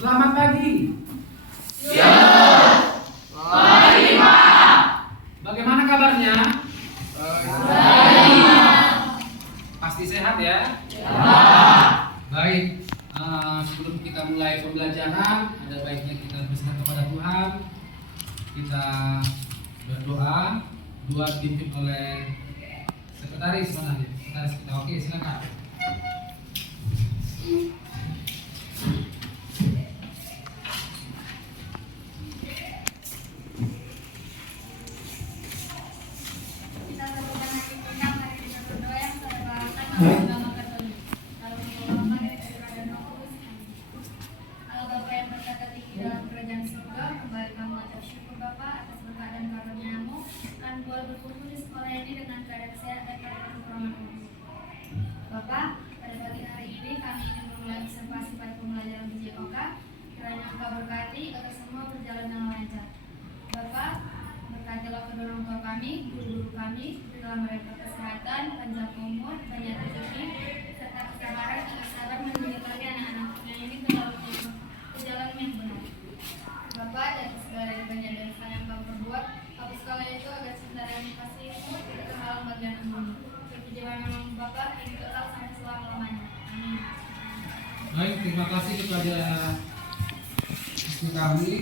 Selamat pagi. Siap. Pagi, Pak. Bagaimana kabarnya? Baik. Pasti sehat ya? Ya. Baik. Sebelum kita mulai pembelajaran, ada baiknya kita berserah kepada Tuhan. Kita berdoa. Doa dipimpin oleh sekretaris mana nih? Sekretaris kita. Oke, silakan. Bapak, pada pagi hari ini kami ingin memulai observasi pada pembelajaran BJOK. Kiranya Engkau berkati agar semua berjalan dengan lancar. Bapak, berkatilah kedua orang tua kami, guru-guru kami, berilah mereka kesehatan, panjang umur, banyak rezeki, serta kesabaran agar sabar mendidik anak-anaknya ini ke jalan yang benar. Bapak, dari segala ibadah dan usaha yang Kau perbuat, hapus segala itu agar cinta dan kasih tidak terhalang bagi anak-anak. Perjuangan nama Bapak ini tetap sampai selama-lamanya. Amin. Baik, terima kasih kepada istri kami.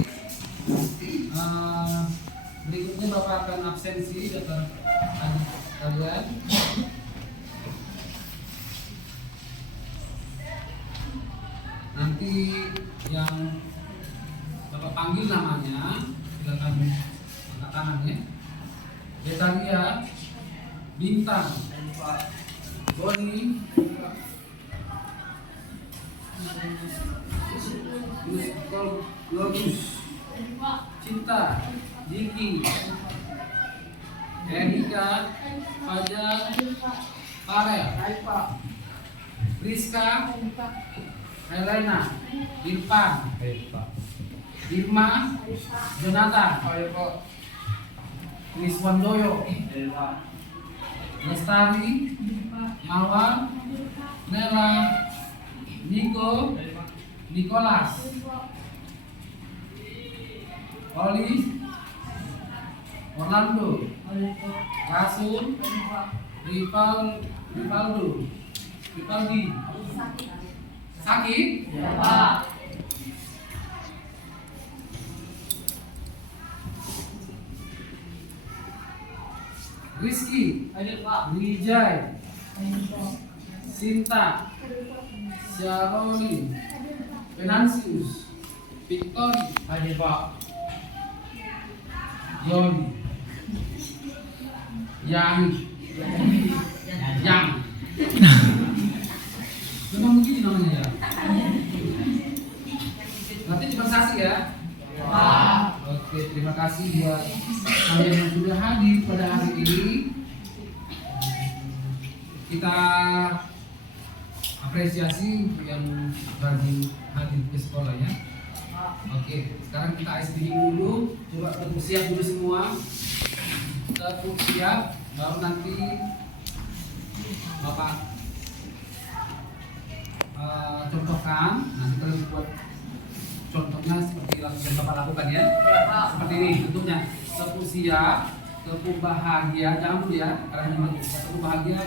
Berikutnya Bapak akan absensi daftar kalian. Nanti yang Bapak panggil namanya, silakan angkat tangan ya. Betaria, Bintang, Boni, Globus, Cinta, Diki, Erika, Fajar, Farel, Rizka, Helena, Irfan, Irma, Jonathan, Wiswandoyo, Lestari, Mawar, Nela, Niko, Nikolas, Oli, Orlando, Rasul, Rivaldo, Rivaldi, Saki, Ya, Pak. Rizky, Hadir, Pak. Wijay, Sinta, Syaroli, Venansius, Victory, Hadir, Pak. Yoni, Yang, memang begini namanya ya. Nanti dispensasi ya. Pak. Oke, terima kasih buat kalian yang sudah hadir pada hari ini. Kita apresiasi untuk yang bagi hadir ke sekolah ya. Oke, sekarang kita ice breaking dulu. Coba tepuk siap dulu semua. Tepuk siap, baru nanti Bapak contohkan. Nanti kalian buat contohnya seperti yang Bapak lakukan ya. Seperti ini bentuknya. Tepuk siap, tepuk bahagia. Jangan dulu ya, karena ini tepuk bahagia.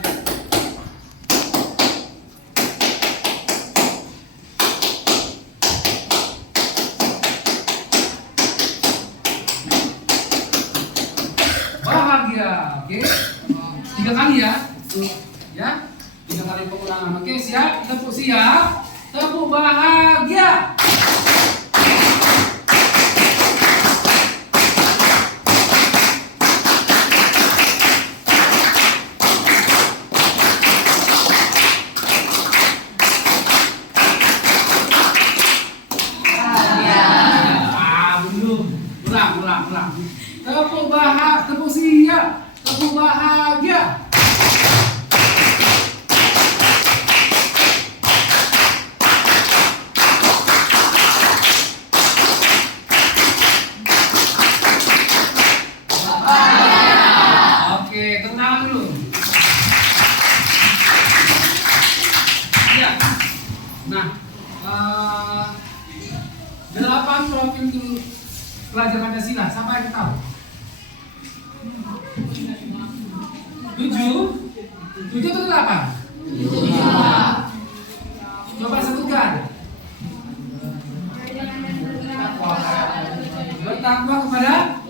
Bahagia, oke? 3 kali ya, ya, 3 kali pengulangan. Oke, siap, tepuk siap, tepuk bahagia. Belum, ulang. Tepuk siap, tepuk bahagia. 8 profil pelajar Pancasila. Siapa yang tahu? 7 atau 8? Coba sebutkan. Bertakwa kepada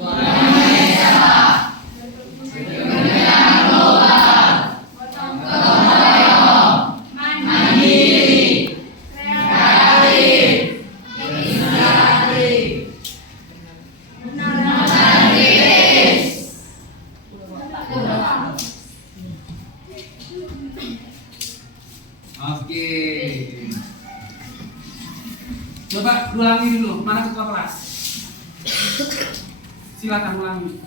Oke. Coba ulangi dulu. Mana ketua kelas? Silakan ulangi.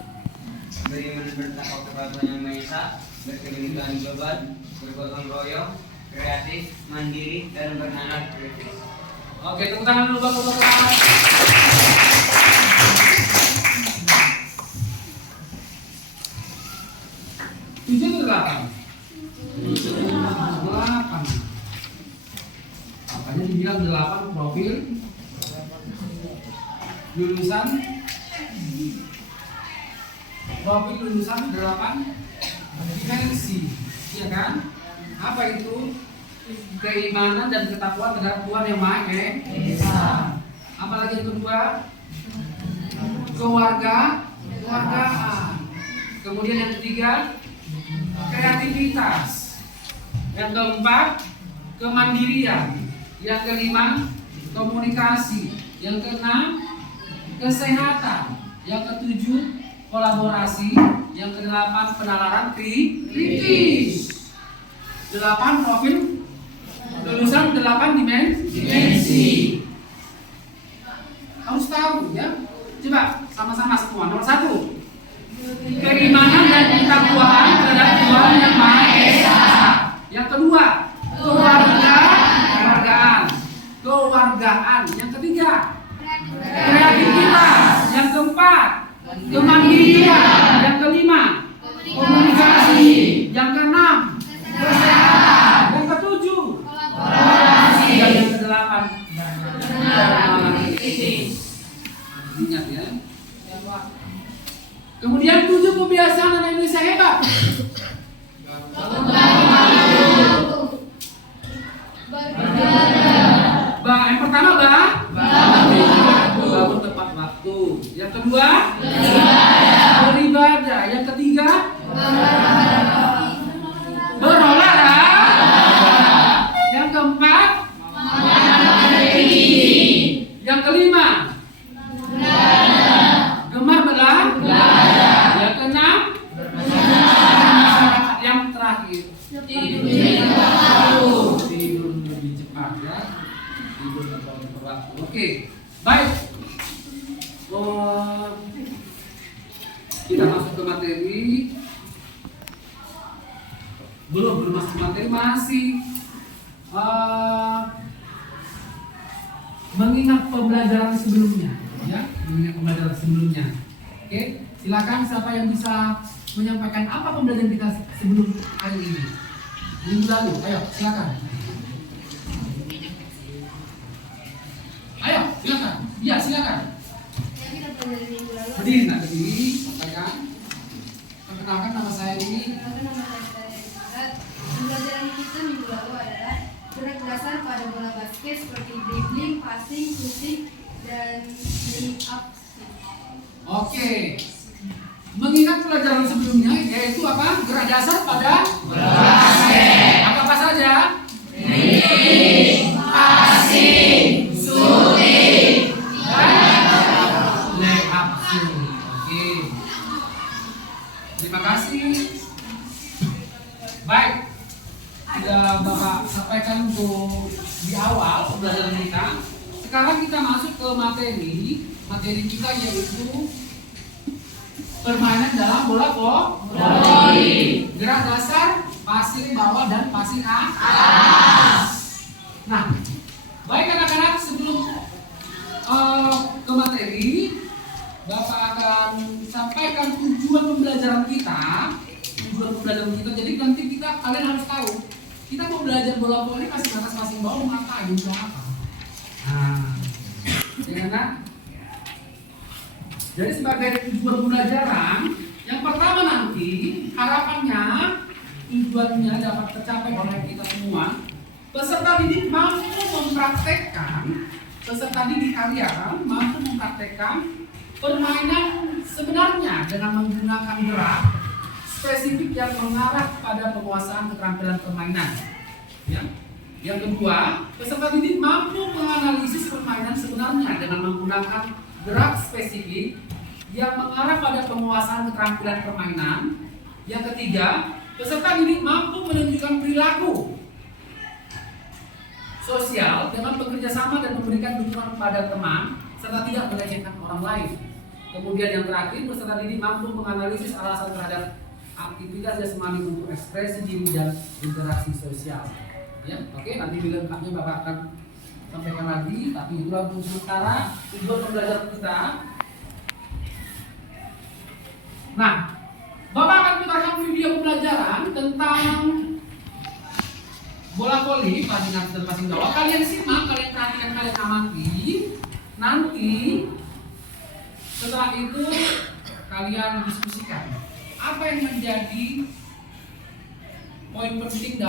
Bagaimana bertakwa kepada Tuhan Yang Maha Esa, berkelindahan global, bergotong royong, kreatif, mandiri, dan bernalar kritis. Oke, tepuk tangan dulu Bapak kelas. Tujuh atau 8? 8. Apanya dibilang 8 profil lulusan 8 dimensi, ya kan? Apa itu? Keimanan dan ketakwaan terhadap Tuhan Yang Maha Esa. Apalagi yang kedua? Kewargaan. Kemudian yang ketiga, kreativitas. Yang keempat, kemandirian. Yang kelima, komunikasi. Yang keenam, kesehatan. Yang ketujuh, kolaborasi. Yang kedelapan, penalaran kritis. 8 profil lulusan 8 dimensi. Harus tahu ya. Coba sama-sama semua. Nomor 1, keimanan dan ketakwaan terhadap Tuhan Yang Maha Esa. Yang kedua, kewargaan. Yang ketiga, kreativitas. Yang keempat, kemandirian. Yang kelima, komunikasi. Yang keenam, kesehatan. Yang ketujuh, kolaborasi. Dan yang kedelapan, ingat ya. Kemudian 7 kebiasaan anak Indonesia hebat. Yang pertama bangun tepat waktu. Yang kedua beribadah. Yang ketiga berolahraga. Yang keempat yang kelima gemar belajar. Yang keenam yang terakhir tidur lebih cepat ya. Tidur lebih waktu. Oke, baik. Kita masuk ke materi. Belum masuk ke materi, masih mengingat pembelajaran sebelumnya, ya, mengingat pembelajaran sebelumnya. Oke, silakan siapa yang bisa menyampaikan apa pembelajaran kita sebelum hari ini, minggu lalu. Ayo, silakan. Ayo, silakan. Iya, silakan. Berdiri, nak berdiri, sampaikan. Perkenalkan, nama saya ini. Pembelajaran kita minggu lalu adalah gerak dasar pada bola basket seperti dribbling, passing, shooting, dan laying up. Oke. Mengingat pelajaran sebelumnya yaitu apa? Gerak dasar pada bola basket. Apa saja? Dribbling, passing, shooting, dan laying up. Oke. Terima kasih. Baik. Sudah Bapak sampaikan untuk di awal pembelajaran kita. Sekarang kita masuk ke materi. Materi kita yaitu permainan dalam bola voli. Gerak dasar, passing bawah dan passing atas. Nah, baik anak-anak, sebelum ke materi, Bapak akan sampaikan tujuan pembelajaran kita. Jadi nanti kalian harus tahu. Kita mau belajar bola voli passing atas passing bawah ngapain, untuk apa? Nah, jangan Jadi sebagai tujuan pembelajaran, yang pertama nanti harapannya tujuannya dapat tercapai oleh kita semua. Peserta didik mampu mempraktekkan, peserta didik kalian mampu mempraktekkan permainan sebenarnya dengan menggunakan gerak spesifik yang mengarah pada penguasaan keterampilan permainan. Ya. Yang kedua, peserta didik mampu menganalisis permainan sebenarnya dengan menggunakan gerak spesifik yang mengarah pada penguasaan keterampilan permainan. Yang ketiga, peserta didik mampu menunjukkan perilaku sosial dengan bekerja sama dan memberikan dukungan kepada teman serta tidak melecehkan orang lain. Kemudian yang terakhir, peserta didik mampu menganalisis alasan terhadap aktivitas jasmani untuk ekspresi diri dan interaksi sosial. Ya, oke, nanti lengkapnya Bapak akan sampaikan lagi, tapi itulah untuk sementara tujuan pembelajaran kita. Nah, Bapak akan putarkan video pembelajaran tentang bola voli, passing atas dan passing bawah. Kalian simak, kalian perhatikan, kalian amati. Nanti setelah itu kalian diskusikan apa yang menjadi poin penting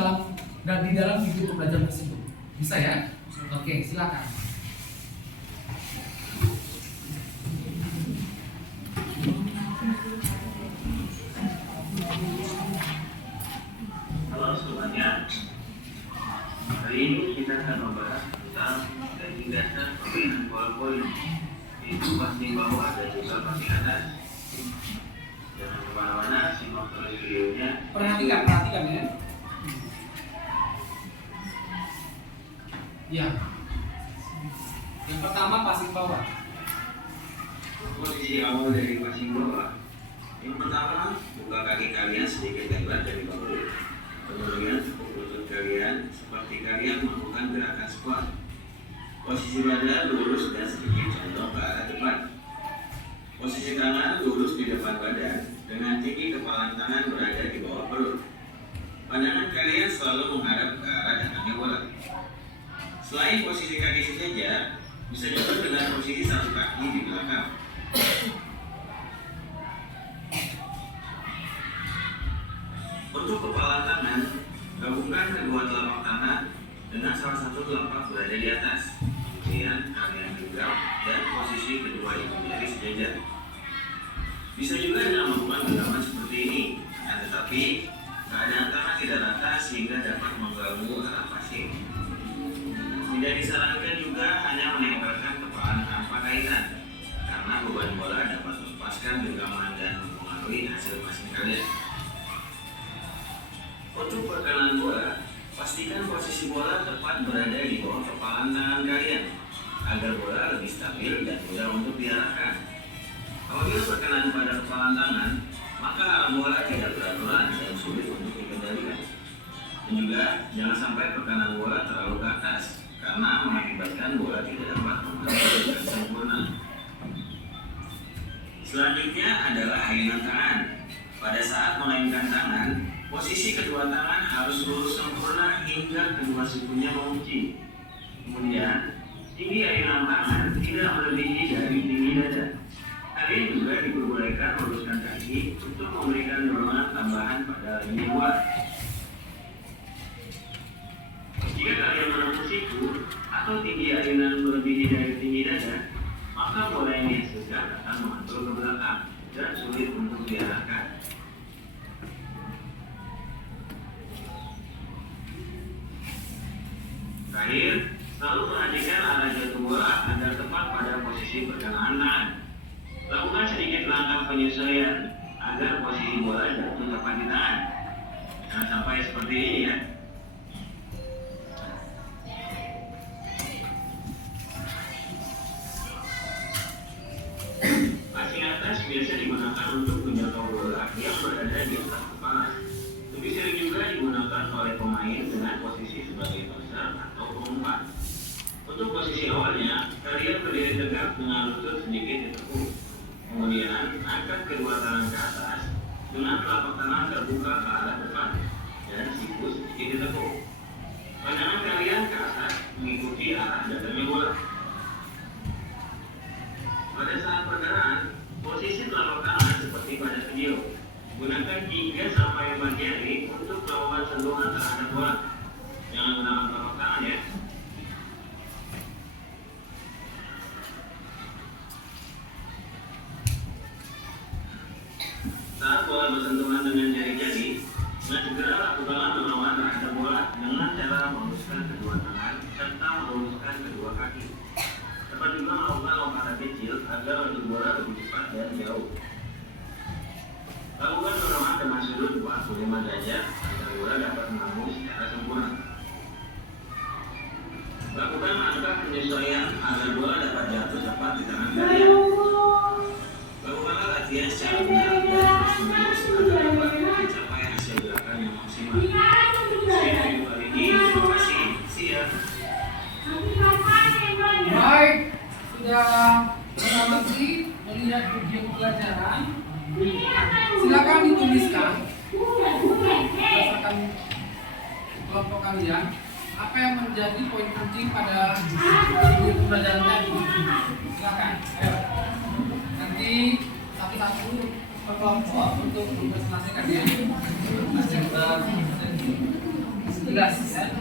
di dalam video pembelajaran tersebut. Bisa ya? Oke, silakan. Halo semuanya. Hari ini kita akan membahas tentang teknik dasar permainan bola voli, yaitu passing bawah dan juga passing atas. Jangan kemana-mana, simak terus videonya. Perhatikan ya. Ya. Yang pertama passing bawah. Posisi awal dari passing bawah. Yang pertama, buka kaki kalian sedikit lebar dari bahu. Kemudian, lutut kalian seperti kalian melakukan gerakan squat. Posisi badan lurus dan sedikit condong ke arah depan. Posisi tangan lurus di depan badan dengan tinggi kepala tangan berada di bawah perut. Pandangan kalian selalu menghadap ke arah datangnya bola. Selain posisi kaki sejajar, bisa juga dengan posisi satu kaki di belakang. Untuk kepala tangan, gabungkan kedua telapak tangan dengan salah satu telapak berada di atas. Kemudian kalian genggam dan posisi kedua ibu jari sejajar. Bisa juga dengan melakukan genggaman seperti ini, tetapi keadaan tangan tidak rata sehingga dapat mengganggu arah passing. Tidak disarankan juga hanya menempelkan kepala tanpa kaitan, karena beban bola dapat melepaskan genggaman dan mempengaruhi hasil passing kalian. Untuk perkenalan bola, pastikan posisi bola tepat berada di bawah kepalan tangan kalian, agar bola lebih stabil dan mudah untuk diarahkan. Apabila berkenaan pada kepalan tangan, maka arah bola tidak beraturan dan sulit untuk dikendalikan. Dan juga jangan sampai perkenalan bola terlalu ke atas, karena mengakibatkan bola tidak dapat menghasilkan dengan sempurna. Selanjutnya adalah ayunan tangan. Pada saat memainkan tangan, posisi kedua tangan harus lurus sempurna hingga kedua sikunya mengunci. Kemudian, tinggi ayunan tangan tidak melebihi dari tinggi dada. Kalian juga diperbolehkan meluruskan kaki untuk memberikan dorongan tambahan pada lini bola. Jika kalian menempuh siku atau tinggi ayunan melebihi dari tinggi dada, maka bola yang dihasilkan akan mengantur ke belakang dan sulit untuk diarahkan. Terakhir, selalu perhatikan arah jatuh bola agar tepat pada posisi perkenaan tangan. Lakukan sedikit langkah penyesuaian agar posisi bola jatuh tepat di tangan. Jangan sampai seperti ini ya. Passing atas biasa digunakan untuk menjangkau bola yang berada di atas kepala. Lebih sering juga digunakan oleh pemain dengan posisi sebagai passer atau pengumpan. Untuk posisi awalnya, kalian berdiri tegak dengan lutut sedikit ditekuk. Kemudian, angkat kedua tangan ke atas dengan telapak tangan terbuka ke arah depan dan siku sedikit ditekuk. Pandangan kalian ke atas mengikuti arah datangnya bola. Pada saat pergerakan, 45 derajat agar bola dapat melambung secara sempurna. Lakukan langkah penyesuaian agar bola dapat jatuh tepat di tangan kalian. Lakukanlah latihan secara benar dan terus-menerus agar dapat mencapai hasil gerakan yang maksimal. Sekian video kali ini, terima kasih. See ya. Baik, sudah mengamati melihat video pelajaran. Silakan dituliskan berdasarkan kelompok kalian apa yang menjadi poin penting pada video pelajaran tadi. Silakan, ayo. Nanti satu-satu per kelompok untuk mempresentasikan ya. Jelas ya.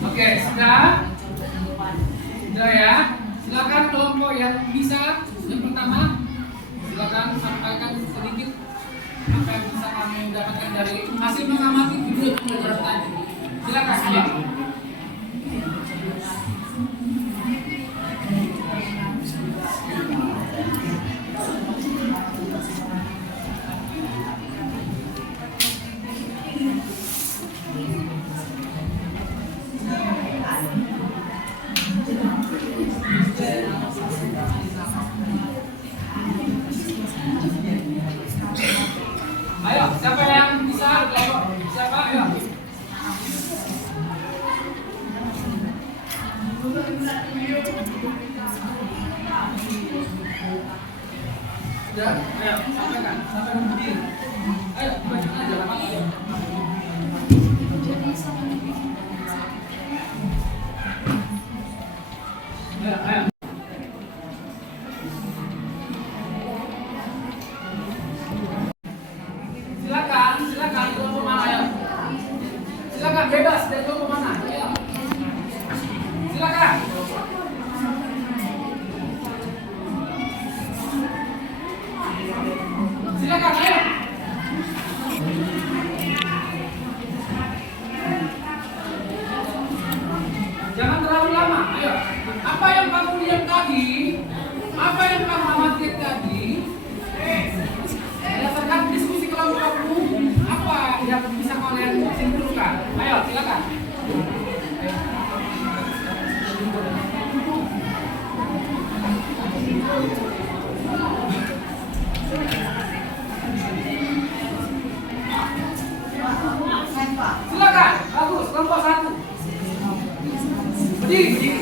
Oke, sudah ya. Silakan kelompok yang bisa yang pertama, silakan sampaikan sedikit apa yang bisa kami dapatkan dari hasil mengamati video pelajaran tadi. Silakan ya. Ayo, siapa yang bisa? Siapa? Ayo. Sudah? Ayo, sampaikan. Sampai berdiri. Ayo, baca aja. Ayo. Silakan kelompok mana ya? Silakan bebas dari kelompok mana? Ayo. Silakan. Silakan, ayo. Jangan terlalu lama. Ayo. Apa yang kamu lihat tadi? Apa yang kamu amati tadi? Berdasarkan diskusi kelompokmu, apa yang bisa kalian simpulkan? Ayo, silakan. Silakan, bagus, kelompok satu. Berdiri.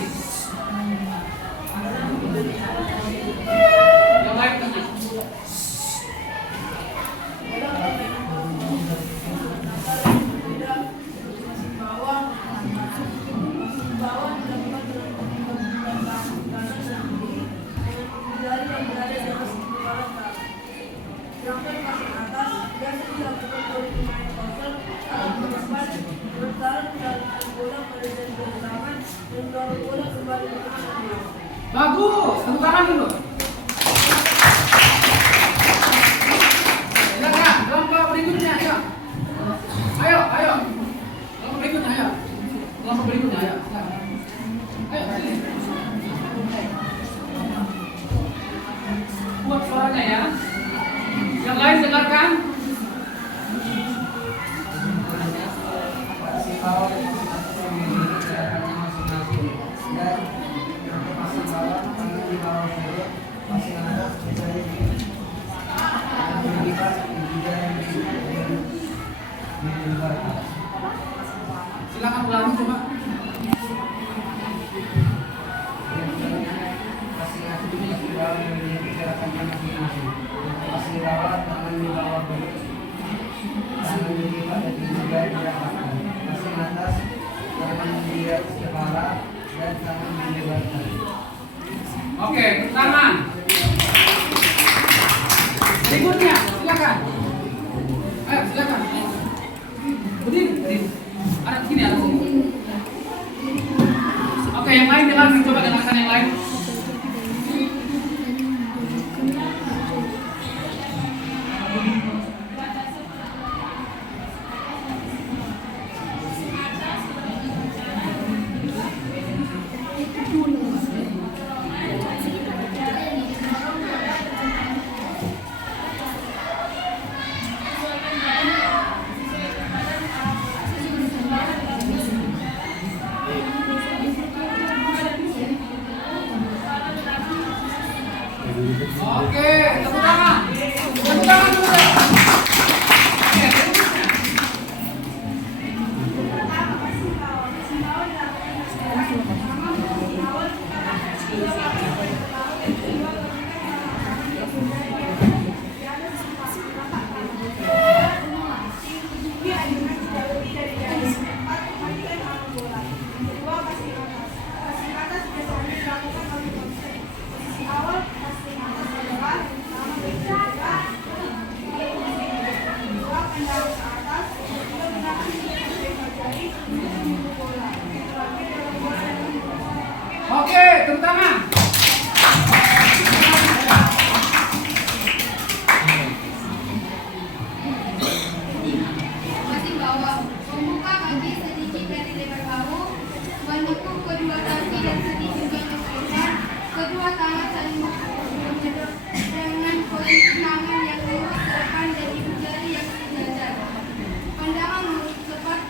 kategori pemain kosong atau penyebab bertahan dan bola pada jangkauan tangan dan dorong bola kembali ke tangan. Bagus, tepuk tangan dulu. Silakan, kelompok berikutnya, ayo. Ayo. Kelompok berikutnya, ayo. Silakan. Ayo, sini. Buat suaranya ya. Yang lain dengarkan. Silakan ulangi coba. Oke, tangan. Berikutnya, silakan. Ayo, silakan. Berdiri. Ada sini, ada sini. Oke, yang lain dengarkan, coba dengarkan yang lain. Oke, tepuk tangan. Tepuk tangan dulu. Oke, berikutnya. Oke, tepuk tangan. Masih bawah, membuka kaki sedikit dari lebar bahu, menekuk kedua kaki dan sedikit melebar, kedua tangan saling menyedot dengan posisi tangan yang lurus ke depan dan ibu jari yang sejajar. Pandangan lurus tepat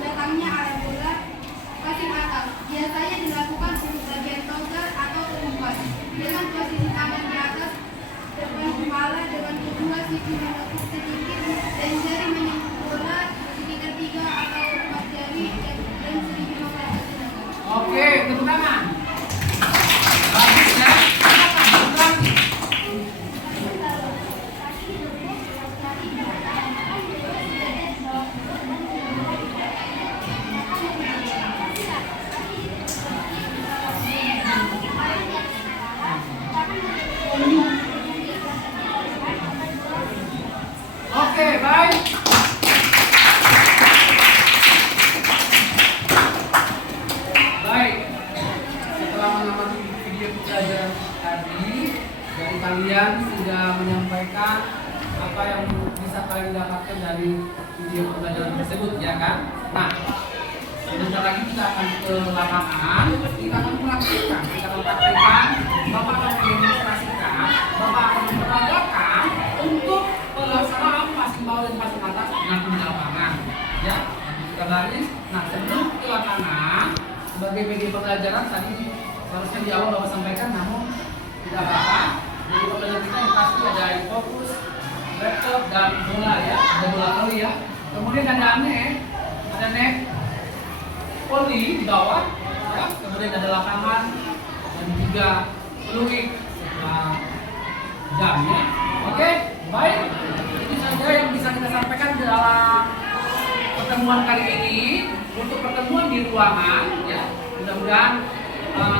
datangnya arah bola passing atas, biasanya dilakukan untuk bagian total atau umpan dengan posisi tangan di atas depan kepala dengan kedua sisi menekuk sedikit dan jari menyentuh bola sekitar 3 atau 4 jari dan sedikit membatas tenaga. Oke, tepuk tangan. Bagus ya. Tepuk tangan. Oke, baik. Baik. Setelah mengamati video pembelajaran tadi, dari kalian sudah menyampaikan apa yang bisa kalian dapatkan dari video pembelajaran tersebut, ya kan? Nah, sebentar lagi kita akan ke lapangan, kita akan praktikkan, Bapak akan mendemonstrasikan, Bapak akan memperagakan untuk pelaksanaan passing bawah dan passing atas nanti di lapangan, ya. Kita baris. Nah, sebelum ke lapangan, sebagai media pembelajaran tadi seharusnya di awal Bapak sampaikan, namun tidak apa-apa. Media pembelajaran kita yang pasti ada fokus, laptop dan bola ya, ada bola voli ya. Kemudian ada net poli di bawah, ya. Kemudian ada lapangan dan juga peluit setelah jamnya. Oke, baik. Itu saja yang bisa kita sampaikan dalam pertemuan kali ini. Untuk pertemuan di ruangan, ya, mudah-mudahan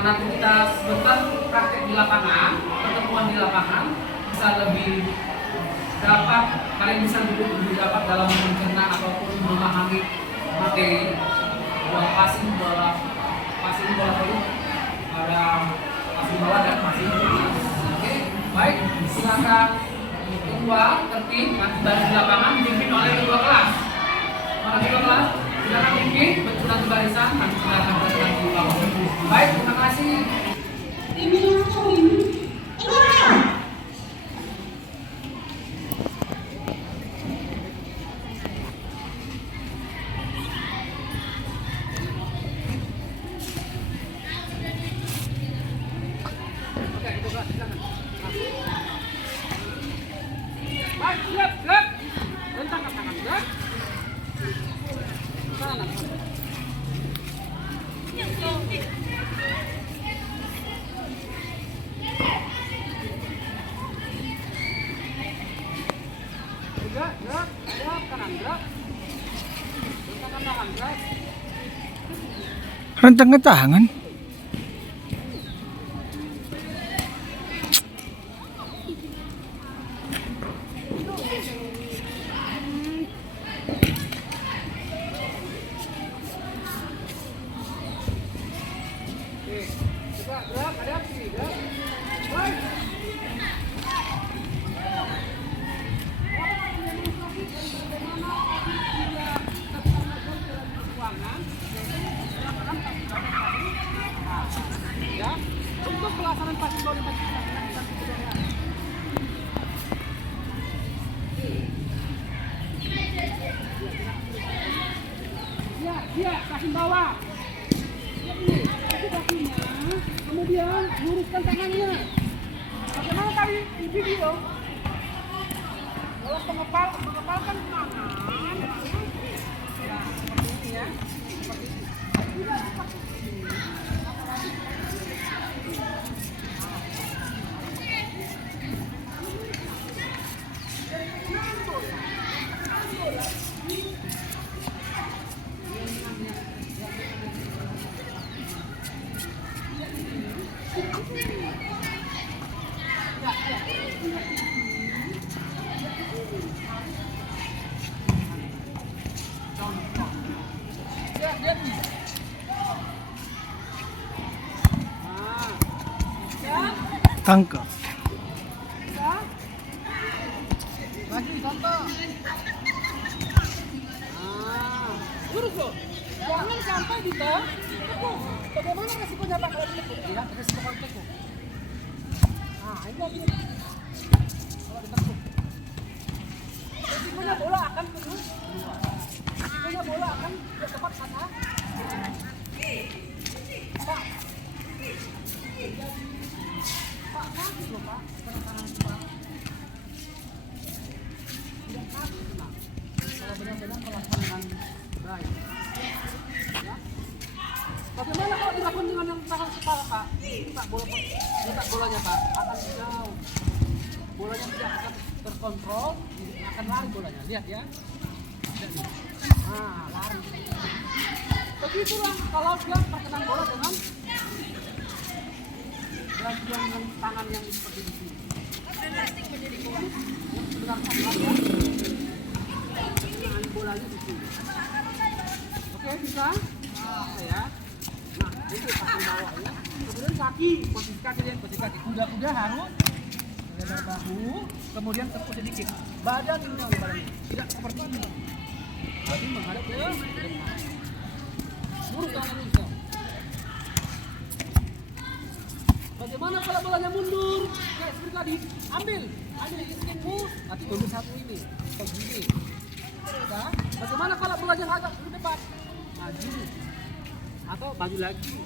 nanti kita sebentar praktek di lapangan, pertemuan di lapangan bisa lebih dapat kalian bisa lebih dapat dalam mencerna ataupun memahami materi passing bola tadi ada passing bola dan passing bola. Oke, baik, silakan ketua tertib nanti dari lapangan dipimpin oleh ketua kelas. Mana ketua kelas? Silakan pimpin bersurat barisan nanti silakan bersurat di bawah. Baik, terima kasih. Baik, siap. Rentangkan tangan, ya. Sana. Gerak, kanan, gerak. Rentangkan tangan, gerak. Rentangkan tangan. Gerak, hadap sini, gerak. Baik. Ya, untuk pelaksanaan passing bola ya, kasih bawah. Kakinya, kemudian luruskan tangannya. Bagaimana tadi di video? Kalau mengepalkan tangan, ya seperti ini ya, seperti ini. Tidak seperti ini. Tangkap. Lagi contoh. Lurus loh. Jangan sampai ditekuk. Bagaimana resikonya Pak kalau ditekuk? Ya, resiko kalau ditekuk. Ini lagi. Kalau ditekuk. Resikonya bola akan terus. Resikonya bola akan tepat sana. Pak. Pak, sakit loh Pak. Tangan Pak. Tidak sakit Pak. Kalau benar-benar melaksanakan baik. Ya. Bagaimana kalau dilakukan dengan yang tangan kepala Pak? Letak bolanya Pak akan jauh. Bolanya tidak akan terkontrol, akan lari bolanya. Lihat ya. Lari. Begitulah kalau dia terkena bola dengan dengan tangan yang seperti ini. Yang sebenarnya adalah tangan bolanya di sini. Oke, bisa? Ya. Nah, itu kaki bawah ya. Kemudian kaki, posisi kaki. Kuda-kuda harus lebar bahu, kemudian tekuk sedikit. Badan ini oleh badan. Tidak seperti ini. Tapi menghadap ke depan. Lurus tangan lurus. Bagaimana kalau bolanya mundur? Kayak seperti tadi, ambil instingmu, nanti mundur satu ini, begini. Nah, bagaimana kalau bolanya agak ke depan? Maju, atau maju lagi.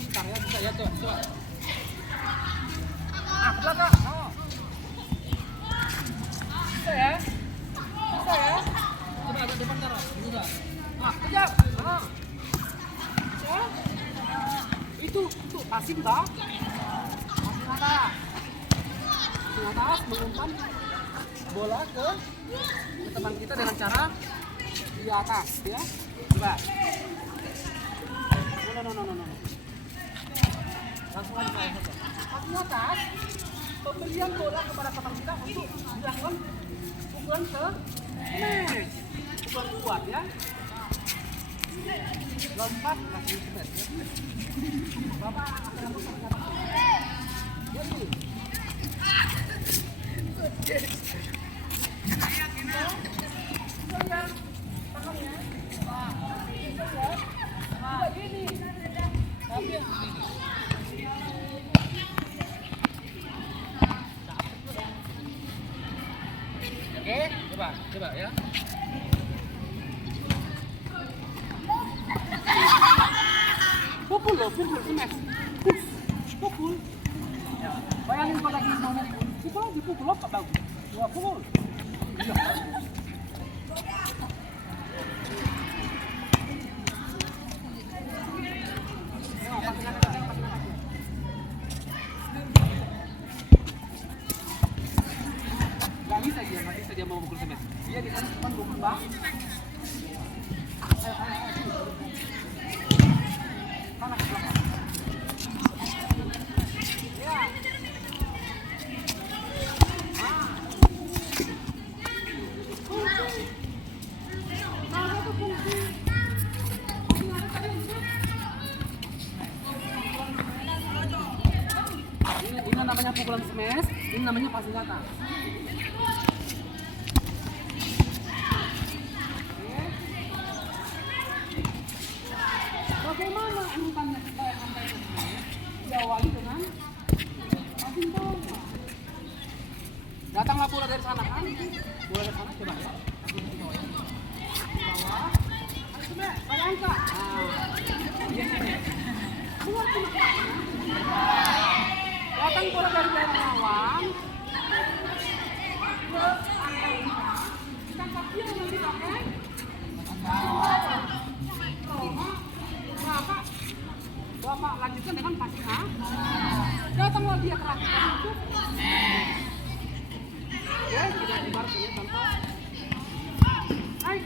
Bentar ya, bisa ya tuh, coba. Ke belakang. Bisa ya? Bisa ya? Coba agak depan taruh, udah. Kejap. Ya? Itu passing bawah, passing atas, mengumpan bola ke teman kita dengan cara di atas, ya. Coba. No. Langsung aja passing atas. pemberian bola kepada teman kita untuk dilakukan pukulan ke mes. Pukulan kuat ya. Lompat kasih mes ya. Bapak akan lakukan. Jadi. Oke, coba ya. Pukul smash. Pukul. Bayangin kalau lagi mau dipukul apa bagus. Dua pukul. Gak bisa dia mau pukul smash. Dia di sana cuma pukul bang. Mana ke belakang? Ya. Ini namanya pukulan smash, ini namanya passing atas. Bagaimana urutannya supaya sampai ke sini? Diawali dengan passing bola. Datanglah bola dari sana kan? Bola dari sana coba ya. Bawah. Ayo coba, saya angkat. Iya sini. Keluar ke datang bola dari daerah lawan. Kita kaki nanti pakai. Bapak lanjutkan dengan passing A. Datanglah dia ke lapangan itu. Ya, kita ibaratkan ya contoh. Hai.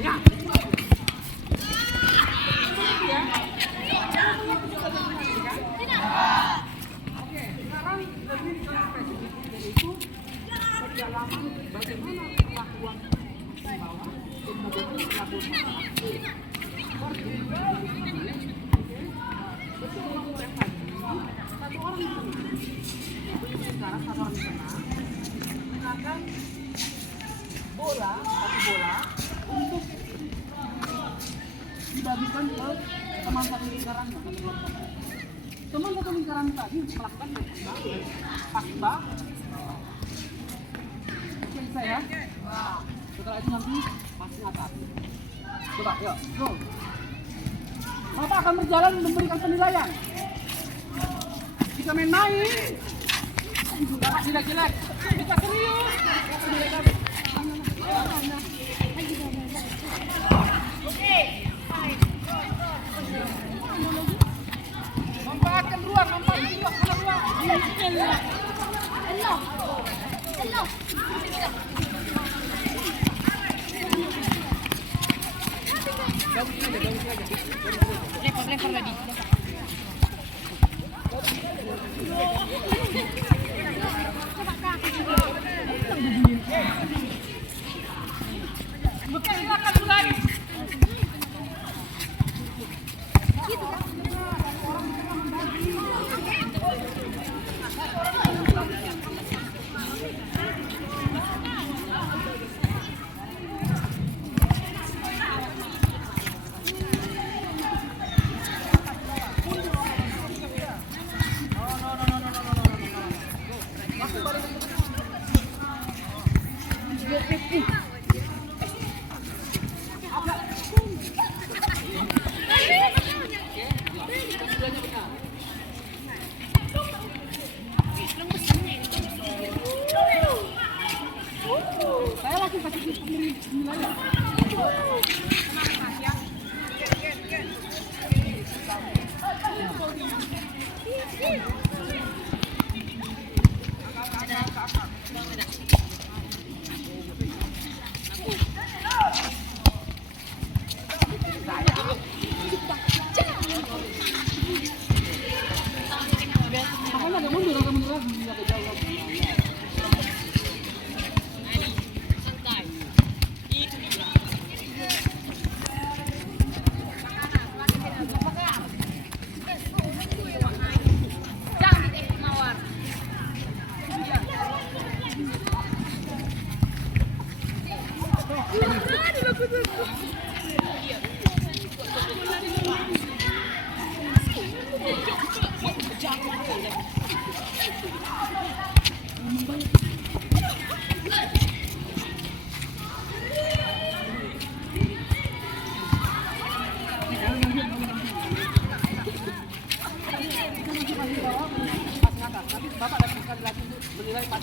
Ya. Oke, sekarang lebih spesifik yaitu perjalanan bagaimana perlakuan di bawah dan bagaimana perlakuan satu orang di tengah. Sekarang satu orang di tengah akan satu bola untuk dibagikan ke teman satu lingkaran teman satu lingkaran tadi untuk melakukan pasba. Oke saya. Nah, setelah itu nanti passing atas. Coba, yuk, go. Bapak akan berjalan memberikan penilaian. Kita main-main. Bapak jelek-jelek. Kita serius. Manfaatkan ruang, mana ruang? Lempar tadi. Silakan mulai. Saya langsung kasih penilaian. Makanya ada mundur. Bapak datang sekali lagi untuk beli lagi pas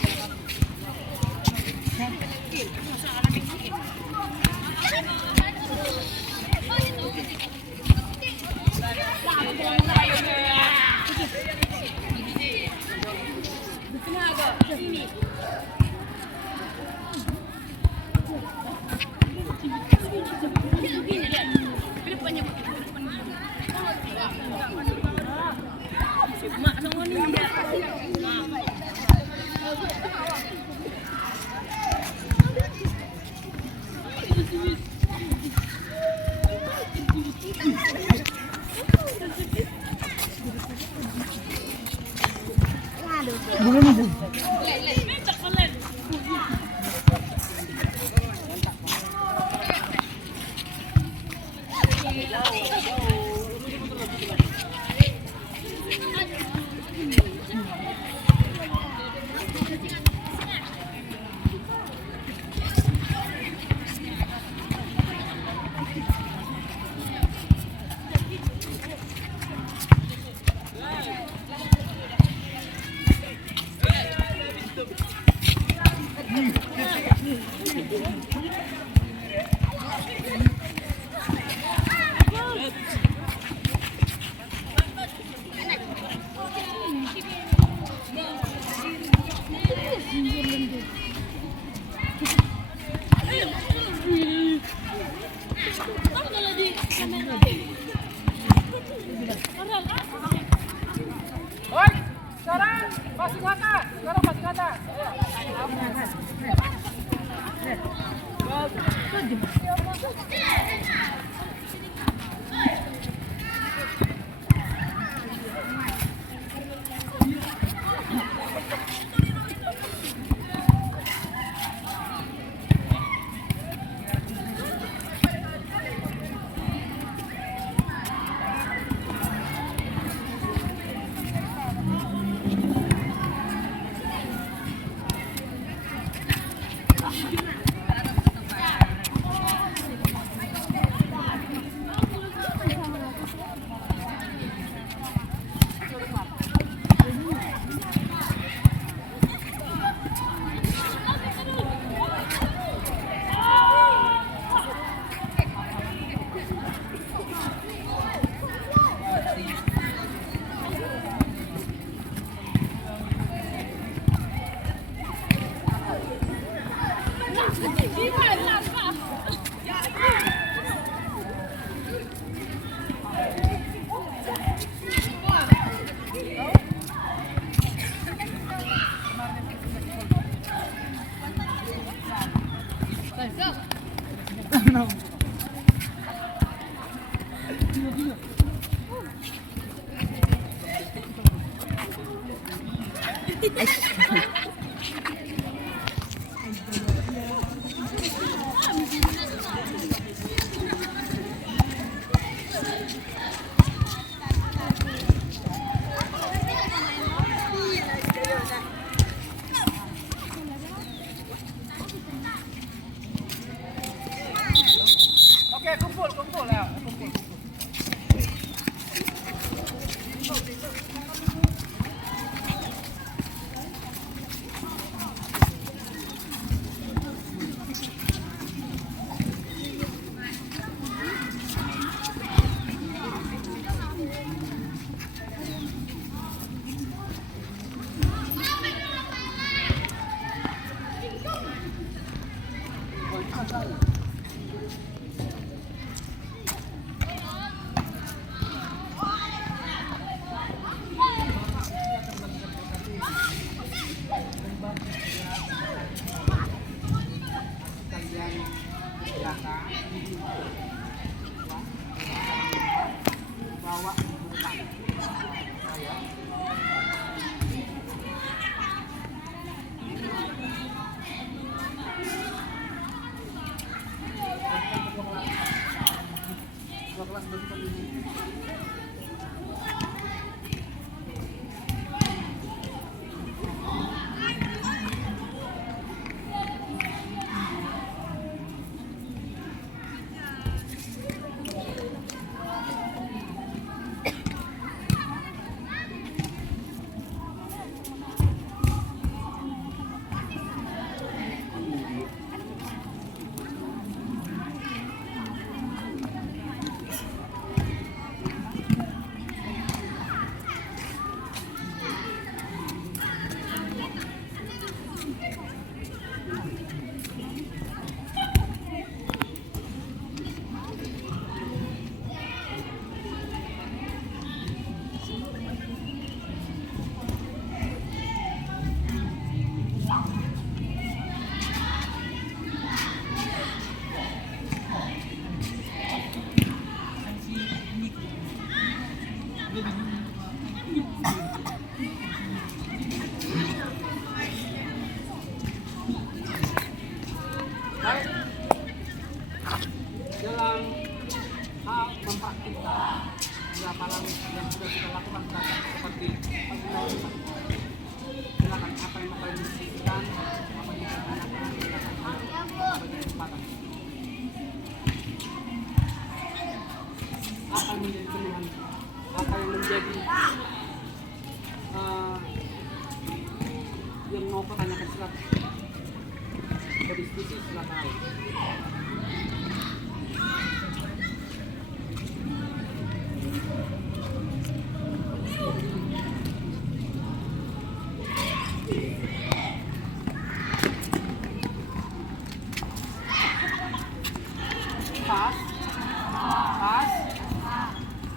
atas bentuk ini. Baik, dalam hal mempraktikkan lapangan yang sudah kita lakukan seperti silakan apa yang mau kalian diskusikan, apa yang ditanyakan, silakan bagi kesempatan. Apa yang menjadi keluhan, apa yang menjadi yang mau kau tanyakan, silakan berdiskusi, silakan. Pas,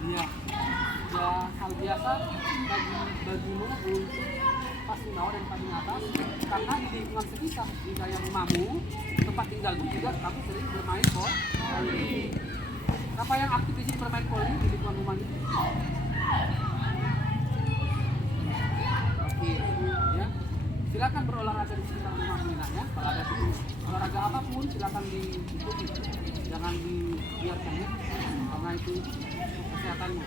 iya, ya hal biasa bagimu untuk paling bawah dan paling atas, karena di lingkungan sekitar jika yang rumahmu tempat tinggalmu juga kamu sering bermain voli. Siapa yang aktif di sini bermain voli di lingkungan rumahnya? Oke, ya. Silakan berolahraga di sekitar rumahmu ya. Kalau ada olahraga apapun silakan diikuti, jangan dibiarkan ya, karena itu kesehatanmu.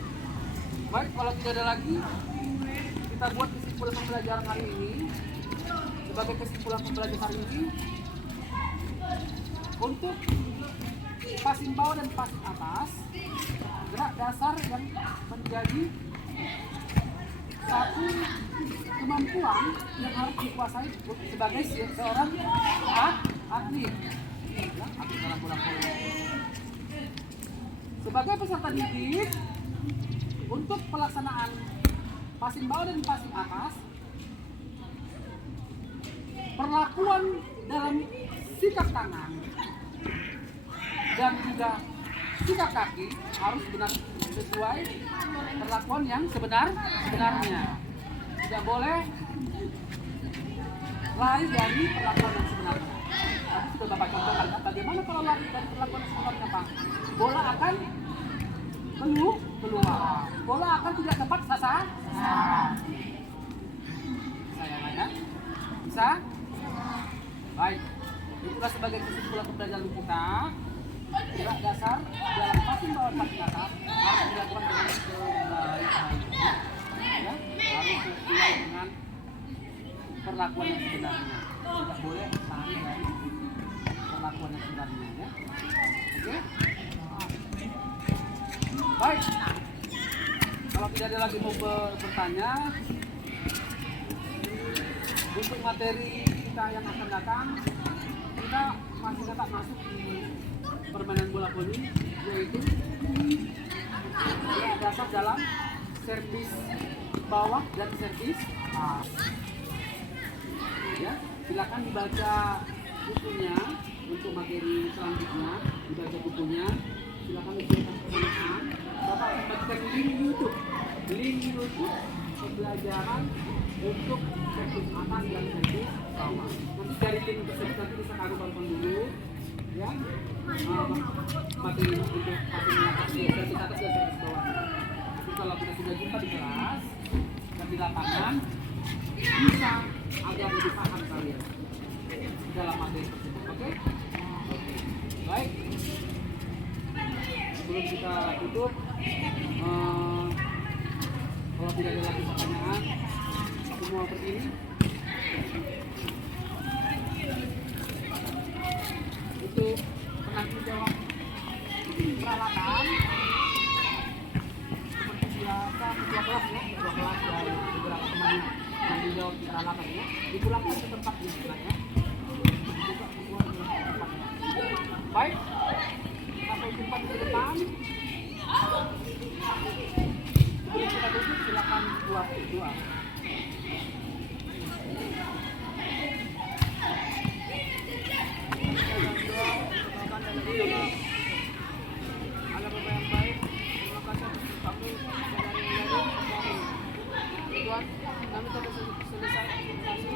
Baik, kalau tidak ada lagi, kita buat kesimpulan pembelajaran hari ini. Sebagai kesimpulan pembelajaran hari ini, untuk passing bawah dan passing atas, gerak dasar yang menjadi satu kemampuan yang harus dikuasai sebagai seorang atlet, ya, atlet dalam bola voli. Sebagai peserta didik, untuk pelaksanaan passing bawah dan passing atas, perlakuan dalam sikap tangan dan juga sikap kaki harus benar sesuai perlakuan yang sebenarnya. Tidak boleh lari dari perlakuan yang sebenarnya. Tadi sudah Bapak contohkan, bagaimana kalau lari dari perlakuan yang sebenarnya, Pak? Bola akan keluar. Bola akan tidak tepat sasaran. Sayangnya, bisa? Baik. Itulah sebagai kesimpulan pembelajaran kita. Gerak dasar dalam passing bawah passing atas harus dilakukan dengan sebaik-baiknya. Ya, harus sesuai dengan perlakuan yang sebenarnya. Tidak boleh lari dari perlakuan yang sebenarnya. Ya. Oke? Baik. Kalau tidak ada lagi mau bertanya, untuk materi kita yang akan datang, kita masih tetap masuk di permainan bola voli, yaitu dasar dalam servis bawah dan servis atas. Ya, silakan dibaca bukunya untuk materi selanjutnya, dibaca bukunya. Silakan diberikan pertanyaan. Bapak akan bagikan link YouTube pembelajaran untuk servis atas dan servis bawah. Nanti dari link tersebut nanti bisa kami tonton dulu, ya. Materi untuk servis atas dan servis bawah. Tapi kalau kita sudah jumpa di kelas dan di lapangan, bisa agak lebih paham kalian dalam materi tersebut. Oke? Baik. sebelum kita tutup, kalau tidak ada lagi pertanyaan, aku mau berdiri. Itu penanggung jawab peralatan seperti biasa ketua kelas ya, ketua kelas dan beberapa teman penanggung jawab peralatannya dipulangkan ke tempatnya sebenarnya. Baik, sampai jumpa di depan. Sebelum kita tutup, silakan buat doa. Allah Bapa yang baik, terima kasih atas kami Tuhan, kami telah selesai presentasi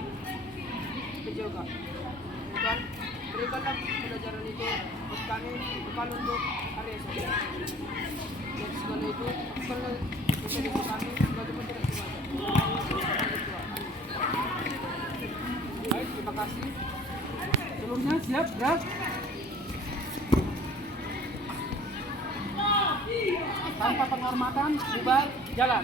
juga. Tuhan, berikanlah pelajaran itu buat kami bekal untuk hari esok. Dan segala itu, segala bisa dibuat kami, bagaimana tidak sengaja. Baik, terima kasih. Sebelumnya siap, gerak. Tanpa penghormatan, bubar, jalan.